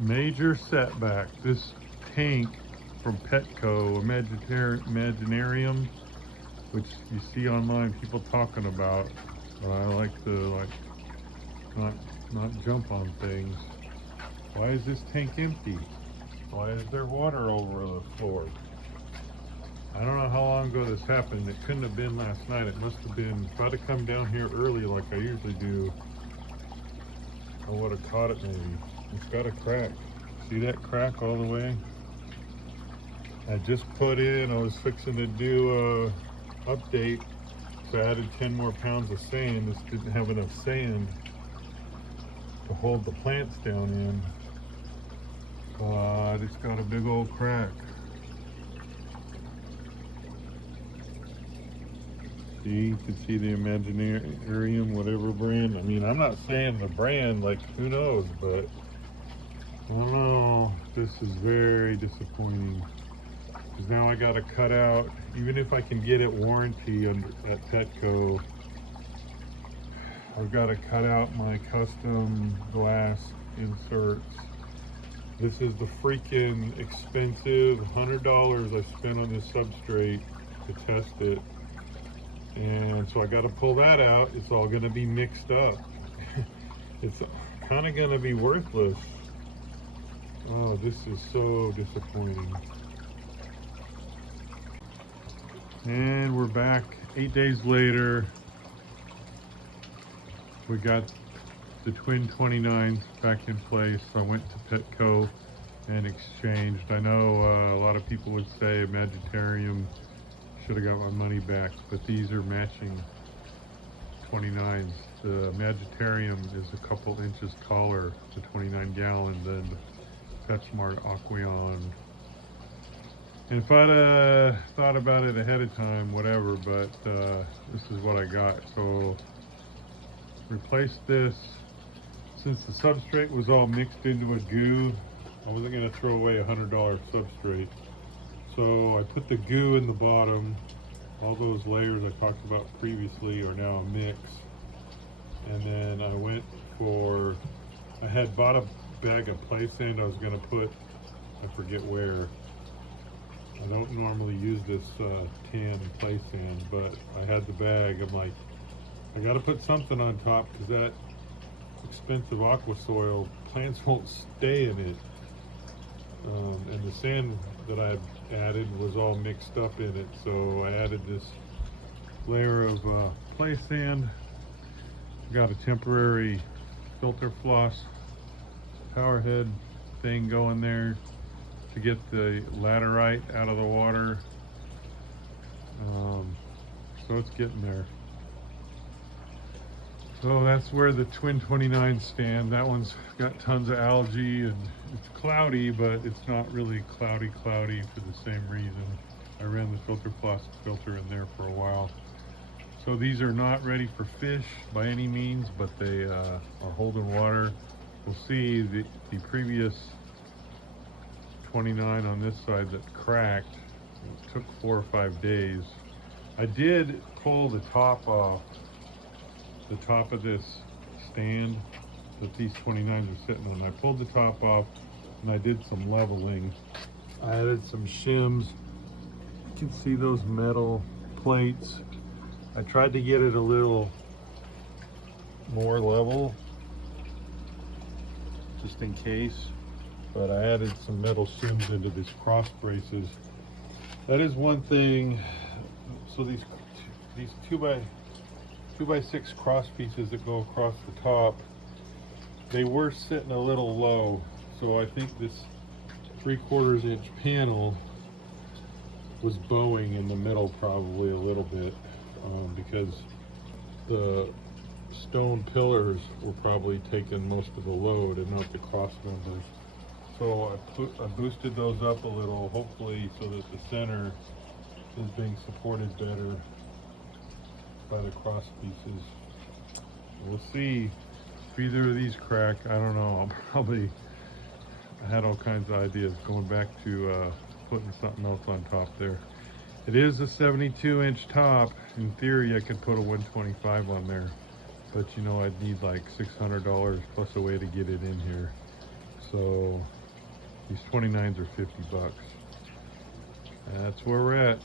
Major setback. This tank from Petco, Imaginarium, which you see online people talking about, but I like to not not jump on things. Why is this tank empty? Why is there water over the floor? I don't know how long ago this happened. It couldn't have been last night. It must have been, if I'd have come down here early like I usually do, I would have caught it maybe. It's got a crack. See that crack all the way? I just put in, I was fixing to do a update, so I added 10 more pounds of sand. This didn't have enough sand to hold the plants down in, but it's got a big old crack. See, you can see the Imaginarium, whatever brand. I mean, I'm not saying the brand, like, who knows, but I don't know. This is very disappointing. Because now I gotta cut out, even if I can get it warranty at Petco, I've gotta cut out my custom glass inserts. This is the freaking expensive $100 I spent on this substrate to test it. And so I got to pull that out. It's all going to be mixed up. It's kind of going to be worthless. Oh, this is so disappointing. And we're back 8 days later. We got the twin 29s back in place. I went to Petco and exchanged. I know a lot of people would say Imaginarium should have got my money back, but these are matching 29s. The Imaginarium is a couple inches taller, the 29 gallon, than the PetSmart Aqueon. And if I'd thought about it ahead of time, whatever, but this is what I got. So replace this. Since the substrate was all mixed into a goo, I wasn't going to throw away $100 substrate. So I put the goo in the bottom. All those layers I talked about previously are now a mix. And then I had bought a bag of play sand I was going to put, I forget where. I don't normally use this tan play sand, but I had the bag. I'm like, I got to put something on top because that expensive aqua soil, plants won't stay in it. And the sand that I added was all mixed up in it, so I added this layer of play sand. Got a temporary filter floss power head thing going there to get the laterite out of the water. So it's getting there. So that's where the twin 29 stand. That one's got tons of algae and it's cloudy, but it's not really cloudy for the same reason. I ran the filter floss filter in there for a while. So these are not ready for fish by any means, but they are holding water. We'll see the previous 29 on this side that cracked. It took 4 or 5 days. I did pull the top off, the top of this stand that these 29s are sitting on. I pulled the top off and I did some leveling. I added some shims. You can see those metal plates. I tried to get it a little more level just in case, but I added some metal shims into these cross braces. That is one thing. So these 2x6 cross pieces that go across the top, they were sitting a little low. So I think this 3/4 inch panel was bowing in the middle probably a little bit because the stone pillars were probably taking most of the load and not the cross members. So I boosted those up a little, hopefully so that the center is being supported better by the cross pieces. We'll see if either of these crack. I don't know. I had all kinds of ideas going back to putting something else on top there. It is a 72-inch top. In theory, I could put a 125 on there, but you know, I'd need like $600 plus a way to get it in here. So these 29s are $50. That's where we're at.